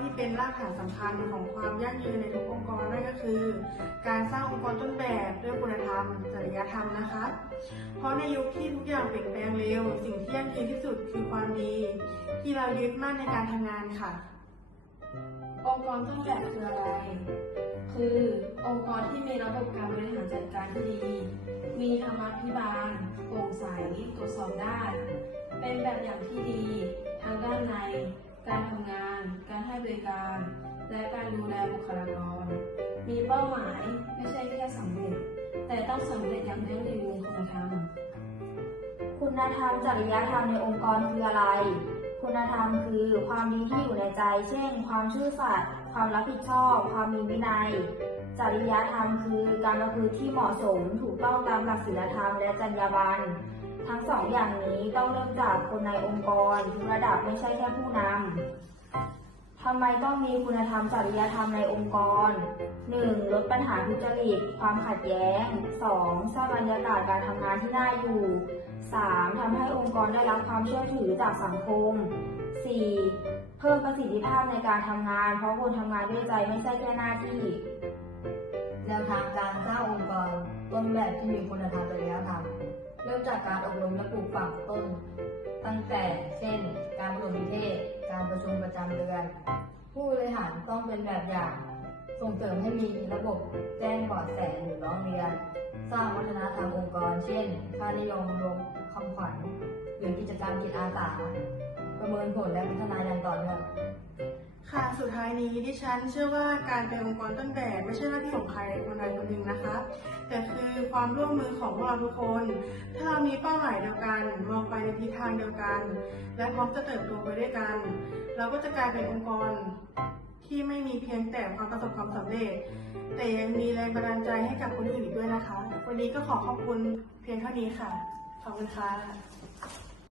ที่เป็นรากฐานสำคัญของความยั่งยืนในทุกองค์กรนั่นก็คือ การสร้างองค์กรต้นแบบด้วยคุณธรรมจริยธรรมนะคะ เพราะในยุคที่ทุกอย่างเปลี่ยนแปลงเร็ว สิ่งที่ยั่งยืนที่สุดคือความดี ที่เรายึดมั่นในการทำงานค่ะ องค์กรต้นแบบคืออะไร คือองค์กรที่มีระบบการบริหารจัดการที่ดี มีธรรมาภิบาลโปร่งใสตรวจสอบได้ เป็นแบบอย่างที่ดี ทั้งด้านในการทำงาน การให้บริการ และการดูแลบุคลากร มีเป้าหมายไม่ใช่แค่สำเร็จ แต่ต้องสำเร็จอย่างยั่งยืนคุณธรรม คุณธรรมจริยธรรมในองค์กรคืออะไร คุณธรรมคือความดีที่อยู่ในใจ เช่น ความซื่อสัตย์ ความรับผิดชอบ ความมีวินัย จริยธรรมคือการประพฤติที่เหมาะสม ถูกต้องตามหลักศีลธรรมและจรรยาบรรณทั้งสองอย่างนี้ต้องเริ่มจากคนในองค์กรทุกระดับไม่ใช่แค่ผู้นำ ทำไมต้องมีคุณธรรมจริยธรรมในองค์กร 1. ลดปัญหาทุจริต ความขัดแย้ง 2. สร้างบรรยากาศการทำงานที่น่าอยู่ 3. ทำให้องค์กรได้รับความเชื่อถือจากสังคม 4. เพิ่มประสิทธิภาพในการทำงาน เพราะคนทำงานด้วยใจไม่ใช่แค่หน้าที่ แนวทางการสร้างองค์กรต้นแบบที่มีคุณธรรมจริยธรรม เริ่มจากการอบรมและปลูกฝังต้น ตั้งแต่เช่น ประชุมประจำเดือน ผู้บริหารต้องเป็นแบบอย่างส่งเสริมให้มีระบบแจ้งเบาะแสหรือร้องเรียน สร้างวัฒนธรรมองค์กร เช่น ค่านิยมรวมคำขวัญหรือกิจกรรมจิตอาสาประเมินผลและพัฒนาอย่างต่อเนื่อง ค่ะ สุดท้ายนี้ดิฉันเชื่อว่าการเป็นองค์กรต้นแบบไม่ใช่หน้าที่ของใครคนใดคนหนึ่งนะคะ แต่คือความร่วมมือของพวกเราทุกคน ถ้าเรามีเป้าหมายเดียวกัน มองไปในทิศทางเดียวกัน และพร้อมจะเติบโตไปด้วยกัน เราก็จะกลายเป็นองค์กรที่ไม่มีเพียงแต่ความประสบความสำเร็จ แต่ยังมีแรงบันดาลใจให้กับคนอื่นด้วยนะคะ วันนี้ก็ขอขอบคุณเพียงเท่านี้ค่ะ ขอบคุณค่ะ